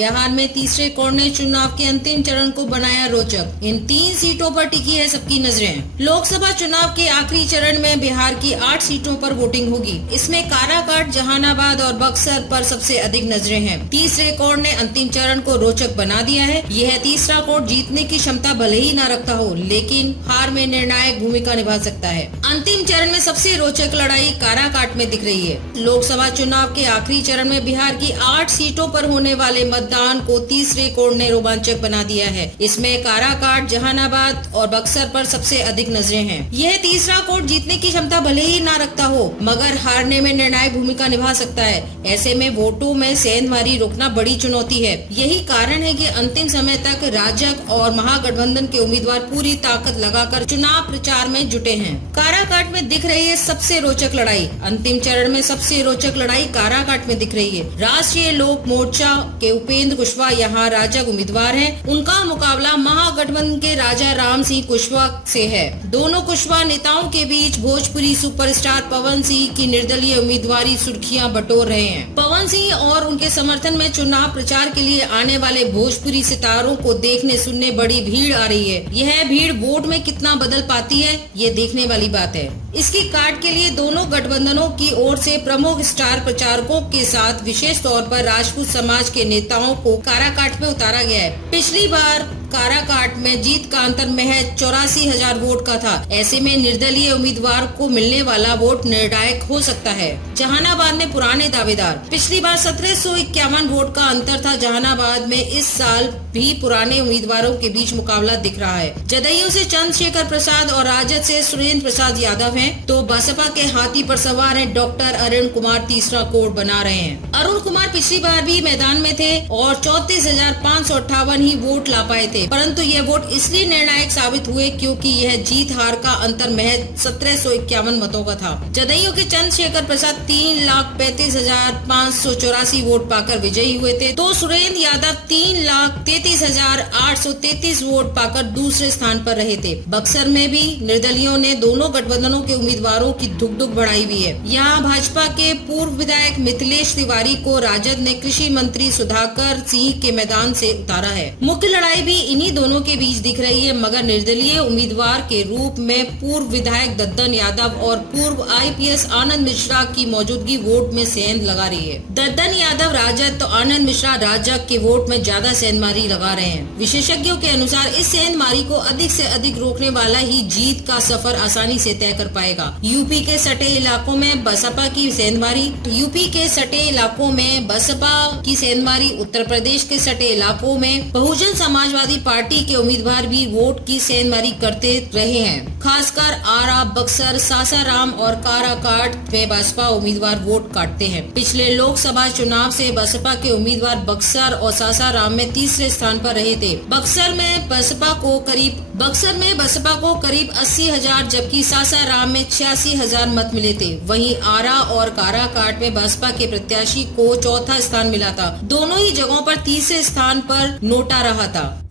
बिहार में तीसरे कोने चुनाव के अंतिम चरण को बनाया रोचक। इन 3 सीटों पर टिकी है सबकी नजरें। लोकसभा चुनाव के आखिरी चरण में बिहार की 8 सीटों पर वोटिंग होगी। इसमें काराकाट, जहानाबाद और बक्सर पर सबसे अधिक नजरें हैं। तीसरे कोण ने अंतिम चरण को रोचक बना दिया है। यह तीसरा कोण जीतने की क्षमता भले ही न रखता हो, लेकिन हार में निर्णायक भूमिका निभा सकता है। अंतिम चरण में सबसे रोचक लड़ाई काराकाट में दिख रही है। लोकसभा चुनाव के आखिरी चरण में बिहार की 8 सीटों पर होने वाले मतदान को तीसरे कोण ने रोमांचक बना दिया है। इसमें काराकाट, जहानाबाद और बक्सर पर सबसे अधिक नजरें हैं। यह तीसरा कोण जीतने की क्षमता भले ही ना रखता हो, मगर हारने में निर्णायक भूमिका निभा सकता है। ऐसे में वोटों में सेंधमारी रोकना बड़ी चुनौती है। यही कारण है कि अंतिम समय तक राजग और महागठबंधन के उम्मीदवार पूरी ताकत लगाकर चुनाव प्रचार में जुटे हैं। काराकाट में दिख रही है सबसे रोचक लड़ाई। अंतिम चरण में सबसे रोचक लड़ाई काराकाट में दिख रही है। राष्ट्रीय लोक मोर्चा के उपेंद्र कुशवाहा यहाँ राजग उम्मीदवार हैं। उनका मुकाबला महागठबंधन के राजा राम सिंह कुशवाहा से है। दोनों कुशवाहा नेताओं के बीच भोजपुरी सुपरस्टार पवन सिंह की निर्दलीय उम्मीदवारी सुर्खियां बटोर रहे हैं। पवन सिंह और उनके समर्थन में चुनाव प्रचार के लिए आने वाले भोजपुरी सितारों को देखने सुनने बड़ी भीड़ आ रही है। यह भीड़ वोट में कितना बदल पाती है, ये देखने वाली बात है। इसकी काट के लिए दोनों गठबंधनों की ओर से प्रमुख स्टार प्रचारकों के साथ विशेष तौर पर राजपूत समाज के नेताओं को काराकाट में उतारा गया है। पिछली बार काराकाट में जीत का अंतर महज 84,000 वोट का था। ऐसे में निर्दलीय उम्मीदवार को मिलने वाला वोट निर्णायक हो सकता है। जहानाबाद में पुराने दावेदार। पिछली बार 1751 वोट का अंतर था जहानाबाद में। इस साल भी पुराने उम्मीदवारों के बीच मुकाबला दिख रहा है। जदयू से चंद्रशेखर प्रसाद और राजद से सुरेंद्र प्रसाद यादव हैं, तो बसपा के हाथी पर सवार है डॉक्टर अरुण कुमार तीसरा कोण बना रहे हैं। अरुण कुमार पिछली बार भी मैदान में थे और 34,558 ही वोट ला पाए थे, परंतु ये वोट इसलिए निर्णायक साबित हुए क्योंकि यह जीत हार का अंतर महज 1751 मतों का था। जदयू के चंद्रशेखर प्रसाद 3,35,584 वोट पाकर विजयी हुए थे, तो सुरेंद्र यादव 3,33,833 वोट पाकर दूसरे स्थान पर रहे थे। बक्सर में भी निर्दलियों ने दोनों गठबंधनों के उम्मीदवारों की धुक बढ़ाई हुई है। यहाँ भाजपा के पूर्व विधायक मिथिलेश तिवारी को राजद ने कृषि मंत्री सुधाकर सिंह के मैदान से उतारा है। मुख्य लड़ाई भी इन्हीं दोनों के बीच दिख रही है, मगर निर्दलीय उम्मीदवार के रूप में पूर्व विधायक दद्दन यादव और पूर्व IPS आनंद मिश्रा की मौजूदगी वोट में सेंध लगा रही है। दद्दन यादव राजद तो आनंद मिश्रा राजग के वोट में ज्यादा सेंधमारी लगा रहे हैं। विशेषज्ञों के अनुसार इस सेंधमारी को अधिक से अधिक रोकने वाला ही जीत का सफर आसानी से तय कर पाएगा। यूपी के सटे इलाकों में बसपा की सेंधमारी, उत्तर प्रदेश के सटे इलाकों में बहुजन समाजवादी पार्टी के उम्मीदवार भी वोट की सेंधमारी करते रहे हैं। खासकर आरा, बक्सर, सासाराम और काराकाट में बसपा उम्मीदवार वोट काटते हैं। पिछले लोकसभा चुनाव से बसपा के उम्मीदवार बक्सर और सासाराम में तीसरे स्थान पर रहे थे। बक्सर में बसपा को करीब 80,000 जबकि सासाराम में 86,000 मत मिले थे। वहीं आरा और काराकाट में बसपा के प्रत्याशी को चौथा स्थान मिला था। दोनों ही जगहों पर तीसरे स्थान पर नोटा रहा था।